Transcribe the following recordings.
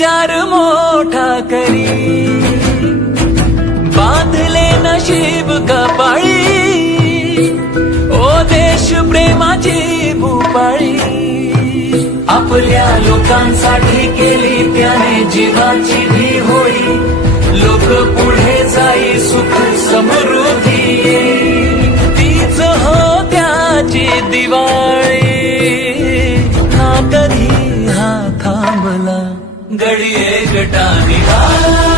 चार मोठा करी बांधले नशीब कपाळी ओ देश प्रेमाची भूपाळी आपल्या लोकांसाठी केली त्याने जीवाची भी होई लोक पुढे जाई सुख समृद्धी तीच हो त्याची दिवाळी गड़िए घटा निकाल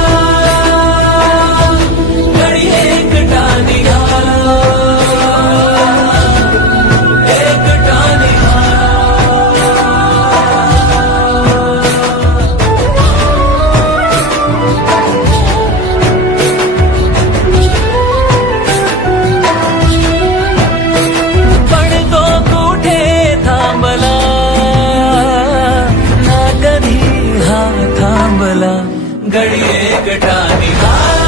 गडिये निवा